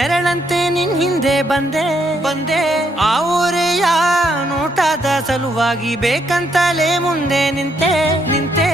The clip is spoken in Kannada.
ನೆರಳಂತೆ ನಿನ್ ಹಿಂದೆ ಬಂದೆ ಬಂದೆ ಆ ಊರೆಯ ನೋಟದ ಸಲುವಾಗಿ ಬೇಕಂತಲೇ ಮುಂದೆ ನಿಂತೆ ನಿಂತೆ